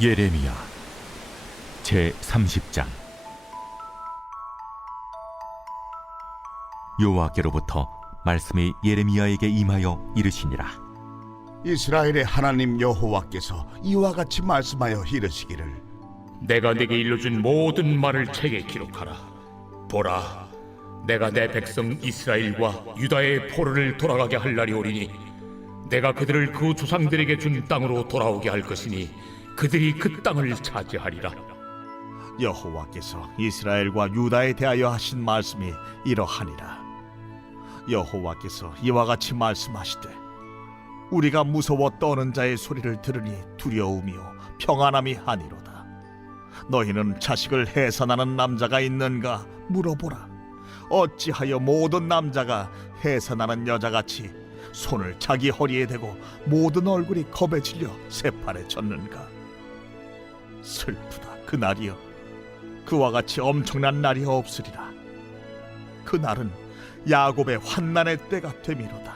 예레미야 제30장. 여호와께로부터 말씀이 예레미야에게 임하여 이르시니라. 이스라엘의 하나님 여호와께서 이와 같이 말씀하여 이르시기를, 내가 네게 일러준 모든 말을 책에 기록하라. 보라, 내가 내 백성 이스라엘과 유다의 포로를 돌아가게 할 날이 오리니 내가 그들을 그 조상들에게 준 땅으로 돌아오게 할 것이니 그들이 그 땅을 차지하리라. 여호와께서 이스라엘과 유다에 대하여 하신 말씀이 이러하니라. 여호와께서 이와 같이 말씀하시되, 우리가 무서워 떠는 자의 소리를 들으니 두려움이요 평안함이 아니로다. 너희는 자식을 해산하는 남자가 있는가 물어보라. 어찌하여 모든 남자가 해산하는 여자같이 손을 자기 허리에 대고 모든 얼굴이 겁에 질려 새팔에 젖는가? 슬프다 그날이여. 그와 같이 엄청난 날이 없으리라. 그날은 야곱의 환난의 때가 되미로다.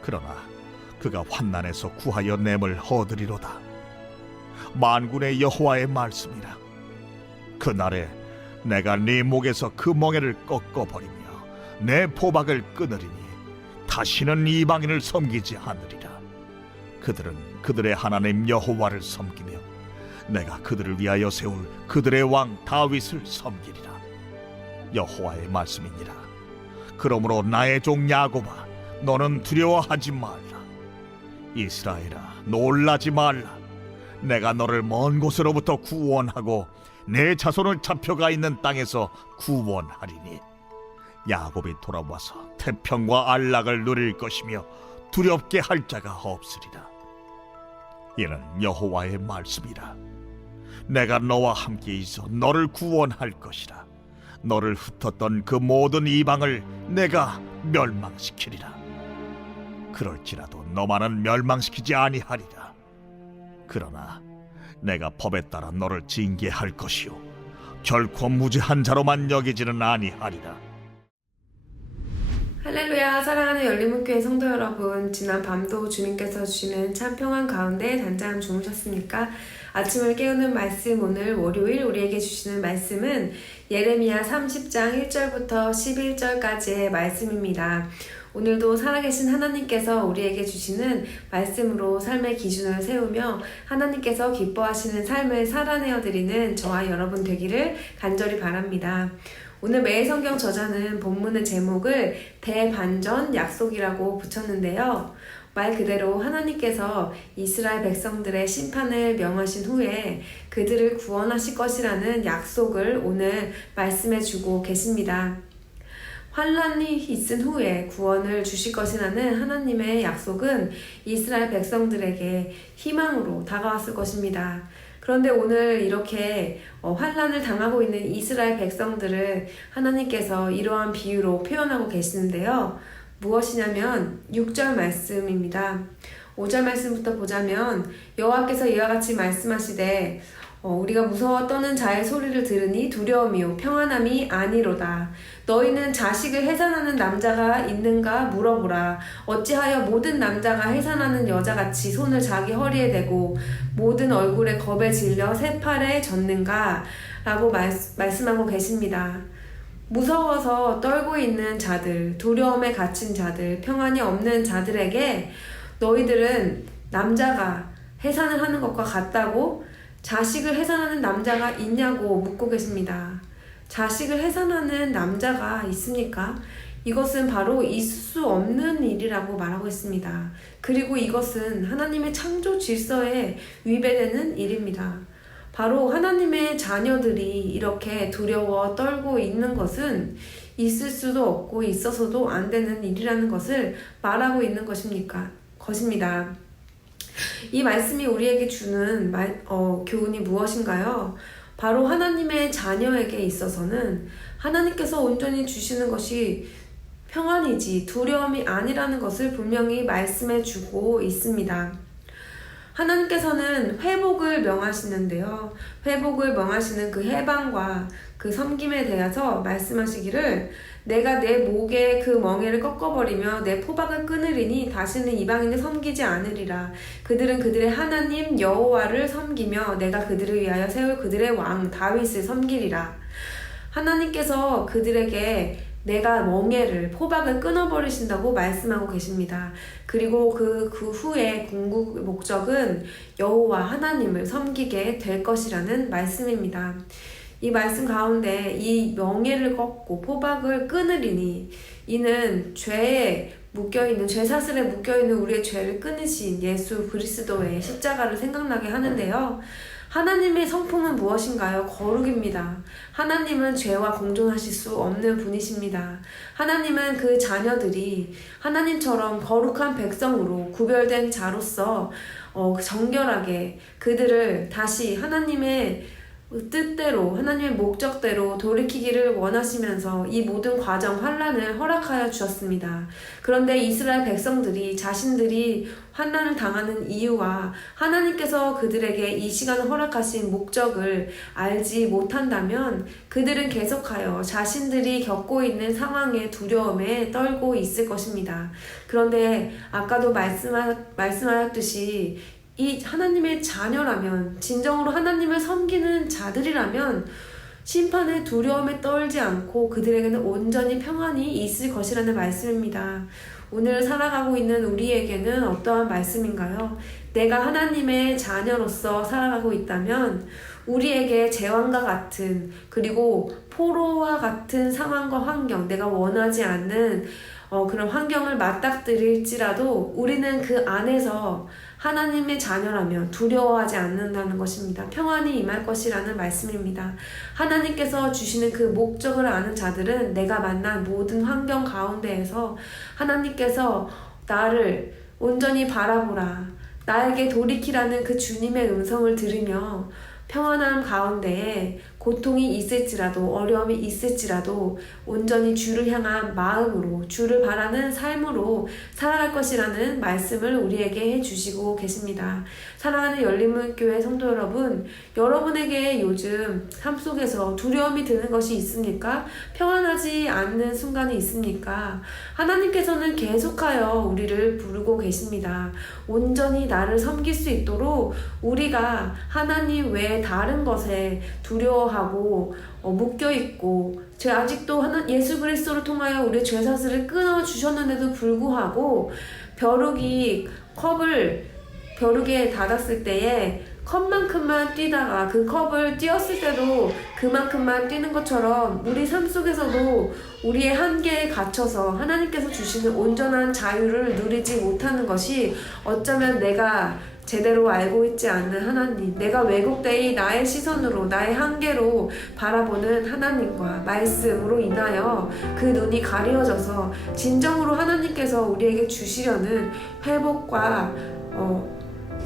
그러나 그가 환난에서 구하여 냄을 얻으리로다. 만군의 여호와의 말씀이라. 그날에 내가 네 목에서 그 멍에를 꺾어버리며 내 포박을 끊으리니 다시는 이방인을 섬기지 않으리라. 그들은 그들의 하나님 여호와를 섬기며 내가 그들을 위하여 세울 그들의 왕 다윗을 섬기리라. 여호와의 말씀이니라. 그러므로 나의 종 야곱아, 너는 두려워하지 말라. 이스라엘아, 놀라지 말라. 내가 너를 먼 곳으로부터 구원하고 내 자손을 잡혀가 있는 땅에서 구원하리니 야곱이 돌아와서 태평과 안락을 누릴 것이며 두렵게 할 자가 없으리라. 이는 여호와의 말씀이라. 내가 너와 함께 있어 너를 구원할 것이라. 너를 흩었던 그 모든 이방을 내가 멸망시키리라. 그럴지라도 너만은 멸망시키지 아니하리라. 그러나 내가 법에 따라 너를 징계할 것이요 결코 무죄한 자로만 여기지는 아니하리라. 할렐루야. 사랑하는 열린문교회 성도 여러분, 지난 밤도 주님께서 주시는 참 평안 가운데 단잠 주무셨습니까? 아침을 깨우는 말씀, 오늘 월요일 우리에게 주시는 말씀은 예레미야 30장 1절부터 11절까지의 말씀입니다. 오늘도 살아계신 하나님께서 우리에게 주시는 말씀으로 삶의 기준을 세우며 하나님께서 기뻐하시는 삶을 살아내어드리는 저와 여러분 되기를 간절히 바랍니다. 오늘 매일 성경 저자는 본문의 제목을 대반전 약속이라고 붙였는데요. 말 그대로 하나님께서 이스라엘 백성들의 심판을 명하신 후에 그들을 구원하실 것이라는 약속을 오늘 말씀해 주고 계십니다. 환난이 있은 후에 구원을 주실 것이라는 하나님의 약속은 이스라엘 백성들에게 희망으로 다가왔을 것입니다. 그런데 오늘 이렇게 환난을 당하고 있는 이스라엘 백성들을 하나님께서 이러한 비유로 표현하고 계시는데요. 무엇이냐면 6절 말씀입니다. 5절 말씀부터 보자면 여호와께서 이와 같이 말씀하시되 우리가 무서워 떠는 자의 소리를 들으니 두려움이요 평안함이 아니로다. 너희는 자식을 해산하는 남자가 있는가 물어보라. 어찌하여 모든 남자가 해산하는 여자같이 손을 자기 허리에 대고 모든 얼굴에 겁에 질려 새팔에 젖는가? 라고 말씀하고 계십니다. 무서워서 떨고 있는 자들, 두려움에 갇힌 자들, 평안이 없는 자들에게 너희들은 남자가 해산을 하는 것과 같다고 자식을 해산하는 남자가 있냐고 묻고 계십니다. 자식을 해산하는 남자가 있습니까? 이것은 바로 있을 수 없는 일이라고 말하고 있습니다. 그리고 이것은 하나님의 창조 질서에 위배되는 일입니다. 바로 하나님의 자녀들이 이렇게 두려워 떨고 있는 것은 있을 수도 없고 있어서도 안 되는 일이라는 것을 말하고 있는 것입니다. 이 말씀이 우리에게 주는 교훈이 무엇인가요? 바로 하나님의 자녀에게 있어서는 하나님께서 온전히 주시는 것이 평안이지 두려움이 아니라는 것을 분명히 말씀해 주고 있습니다. 하나님께서는 회복을 명하시는데요. 회복을 명하시는 그 해방과 그 섬김에 대해서 말씀하시기를 내가 내 목에 그 멍에를 꺾어버리며 내 포박을 끊으리니 다시는 이방인을 섬기지 않으리라. 그들은 그들의 하나님 여호와를 섬기며 내가 그들을 위하여 세울 그들의 왕 다윗을 섬기리라. 하나님께서 그들에게 내가 멍에를 포박을 끊어버리신다고 말씀하고 계십니다. 그리고 그 후에 궁극 목적은 여호와 하나님을 섬기게 될 것이라는 말씀입니다. 이 말씀 가운데 이 멍에를 꺾고 포박을 끊으리니 이는 죄에 묶여있는 죄사슬에 묶여있는 우리의 죄를 끊으신 예수 그리스도의 십자가를 생각나게 하는데요. 하나님의 성품은 무엇인가요? 거룩입니다. 하나님은 죄와 공존하실 수 없는 분이십니다. 하나님은 그 자녀들이 하나님처럼 거룩한 백성으로 구별된 자로서 정결하게 그들을 다시 하나님의 뜻대로 하나님의 목적대로 돌이키기를 원하시면서 이 모든 과정 환난을 허락하여 주셨습니다. 그런데 이스라엘 백성들이 자신들이 환난을 당하는 이유와 하나님께서 그들에게 이 시간을 허락하신 목적을 알지 못한다면 그들은 계속하여 자신들이 겪고 있는 상황의 두려움에 떨고 있을 것입니다. 그런데 아까도 말씀하였듯이 이 하나님의 자녀라면, 진정으로 하나님을 섬기는 자들이라면 심판의 두려움에 떨지 않고 그들에게는 온전히 평안이 있을 것이라는 말씀입니다. 오늘 살아가고 있는 우리에게는 어떠한 말씀인가요? 내가 하나님의 자녀로서 살아가고 있다면 우리에게 재앙과 같은, 그리고 포로와 같은 상황과 환경, 내가 원하지 않는 그런 환경을 맞닥뜨릴지라도 우리는 그 안에서 하나님의 자녀라면 두려워하지 않는다는 것입니다. 평안이 임할 것이라는 말씀입니다. 하나님께서 주시는 그 목적을 아는 자들은 내가 만난 모든 환경 가운데에서 하나님께서 나를 온전히 바라보라, 나에게 돌이키라는 그 주님의 음성을 들으며 평안함 가운데에 고통이 있을지라도 어려움이 있을지라도 온전히 주를 향한 마음으로 주를 바라는 삶으로 살아갈 것이라는 말씀을 우리에게 해주시고 계십니다. 사랑하는 열린문교회 성도 여러분, 여러분에게 요즘 삶 속에서 두려움이 드는 것이 있습니까? 평안하지 않는 순간이 있습니까? 하나님께서는 계속하여 우리를 부르고 계십니다. 온전히 나를 섬길 수 있도록 우리가 하나님 외에 다른 것에 두려워하고 묶여있고 아직도 예수 그리스도를 통하여 우리의 죄사슬을 끊어주셨는데도 불구하고 벼룩에 닿았을 때에 컵만큼만 뛰다가 그 컵을 뛰었을 때도 그만큼만 뛰는 것처럼 우리 삶 속에서도 우리의 한계에 갇혀서 하나님께서 주시는 온전한 자유를 누리지 못하는 것이 어쩌면 내가 제대로 알고 있지 않는 하나님, 내가 왜곡되이 나의 시선으로 나의 한계로 바라보는 하나님과 말씀으로 인하여 그 눈이 가려져서 진정으로 하나님께서 우리에게 주시려는 회복과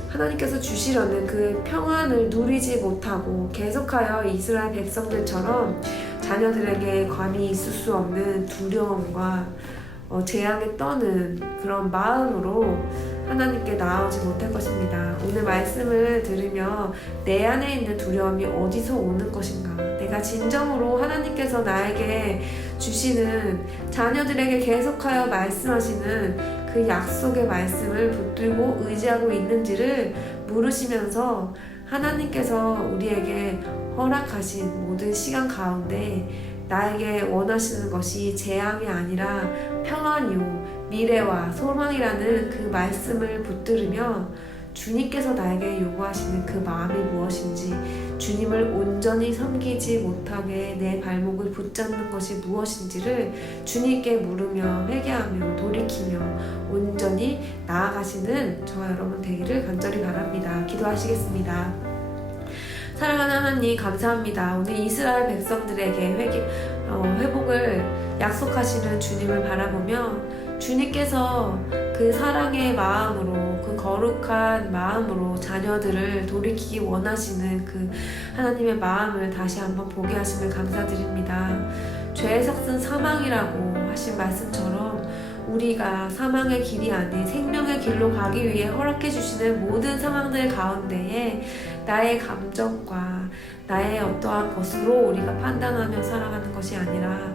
하나님께서 주시려는 그 평안을 누리지 못하고 계속하여 이스라엘 백성들처럼 자녀들에게 감히 있을 수 없는 두려움과 재앙에 떠는 그런 마음으로 하나님께 나아오지 못할 것입니다. 오늘 말씀을 들으며 내 안에 있는 두려움이 어디서 오는 것인가? 내가 진정으로 하나님께서 나에게 주시는 자녀들에게 계속하여 말씀하시는 그 약속의 말씀을 붙들고 의지하고 있는지를 물으시면서 하나님께서 우리에게 허락하신 모든 시간 가운데 나에게 원하시는 것이 재앙이 아니라 평안이요 미래와 소망이라는 그 말씀을 붙들으며 주님께서 나에게 요구하시는 그 마음이 무엇인지, 주님을 온전히 섬기지 못하게 내 발목을 붙잡는 것이 무엇인지를 주님께 물으며 회개하며 돌이키며 온전히 나아가시는 저와 여러분 되기를 간절히 바랍니다. 기도하시겠습니다. 사랑하는 하나님, 감사합니다. 오늘 이스라엘 백성들에게 회복을 약속하시는 주님을 바라보며 주님께서 그 사랑의 마음으로, 그 거룩한 마음으로 자녀들을 돌이키기 원하시는 그 하나님의 마음을 다시 한번 보게 하심을 감사드립니다. 죄의 삭은 사망이라고 하신 말씀처럼 우리가 사망의 길이 아닌 생명의 길로 가기 위해 허락해 주시는 모든 상황들 가운데에 나의 감정과 나의 어떠한 것으로 우리가 판단하며 살아가는 것이 아니라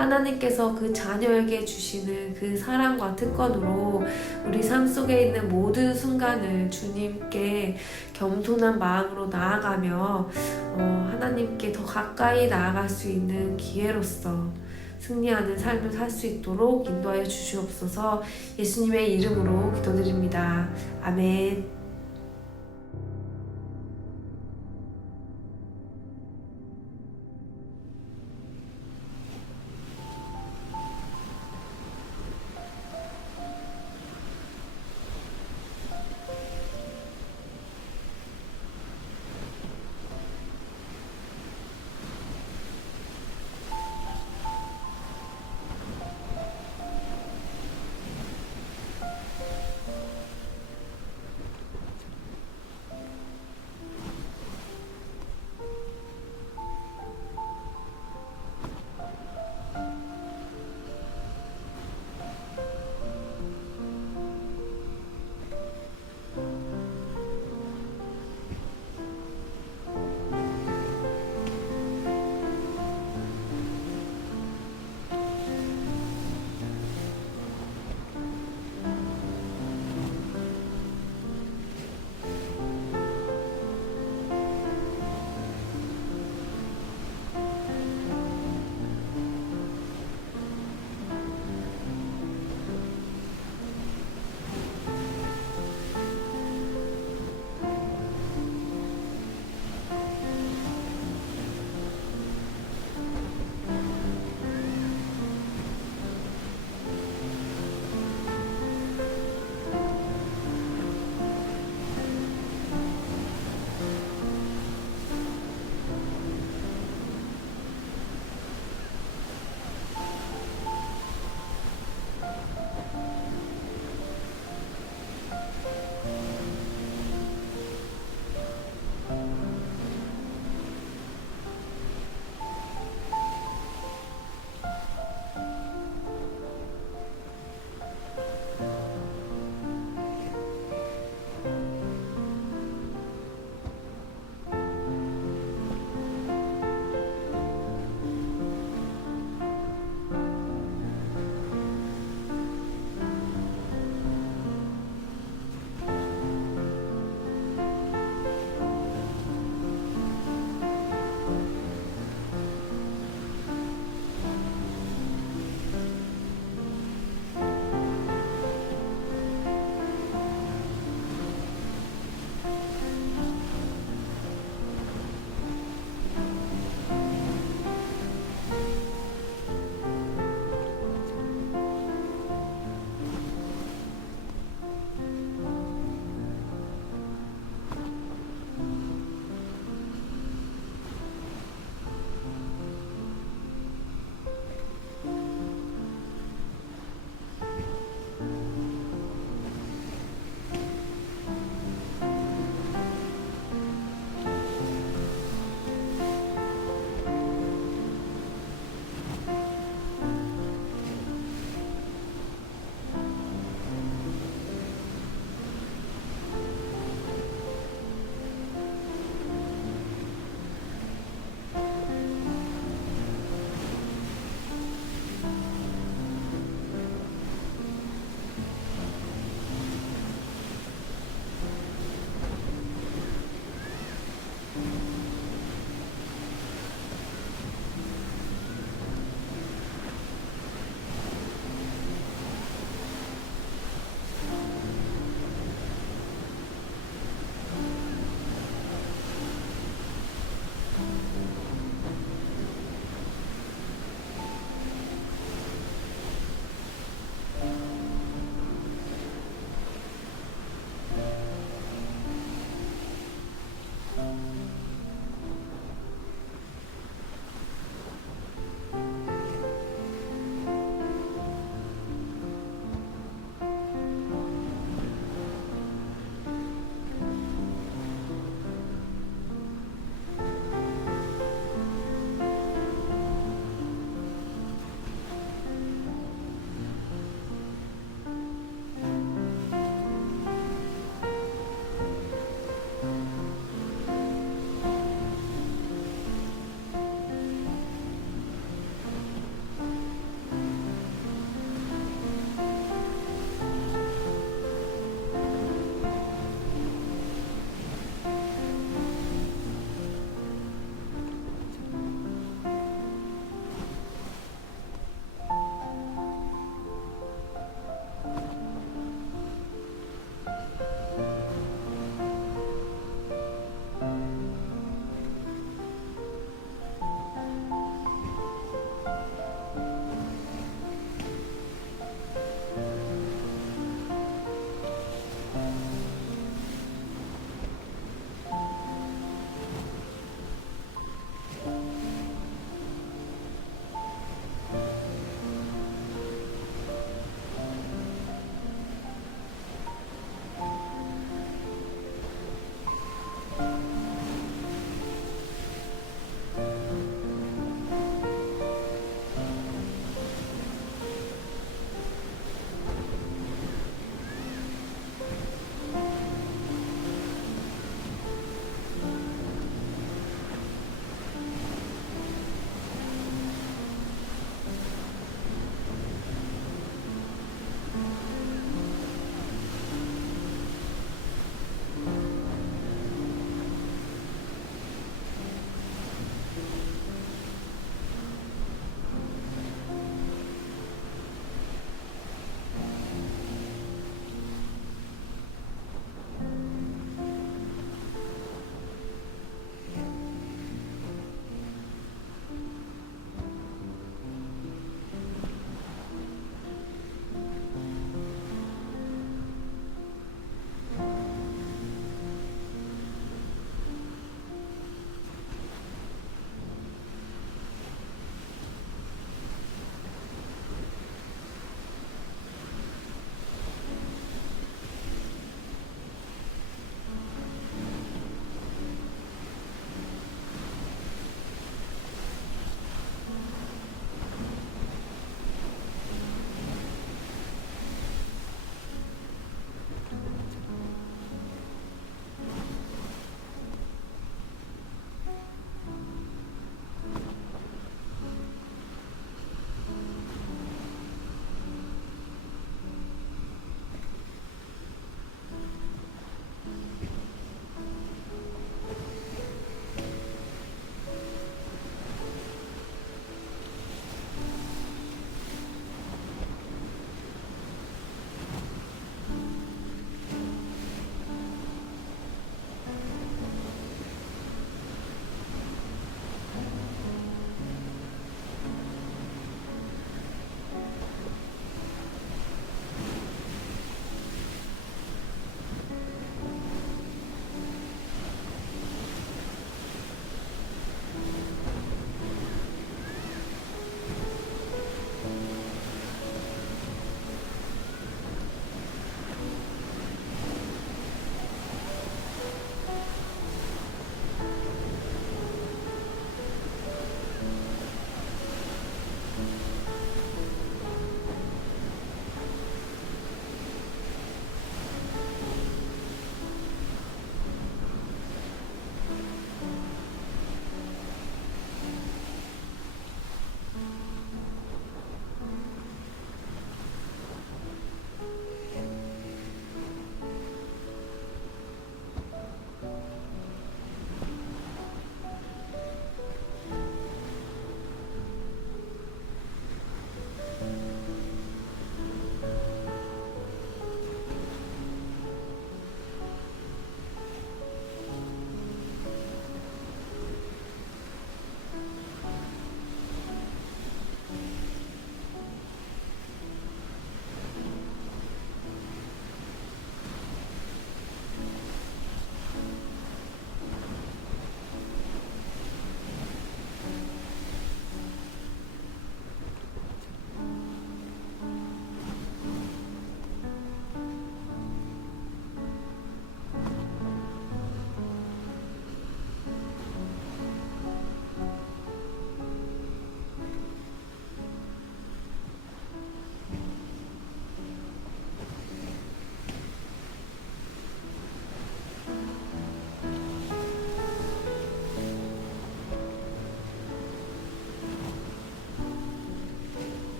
하나님께서 그 자녀에게 주시는 그 사랑과 특권으로 우리 삶 속에 있는 모든 순간을 주님께 겸손한 마음으로 나아가며 하나님께 더 가까이 나아갈 수 있는 기회로서 승리하는 삶을 살 수 있도록 인도하여 주시옵소서. 예수님의 이름으로 기도드립니다. 아멘.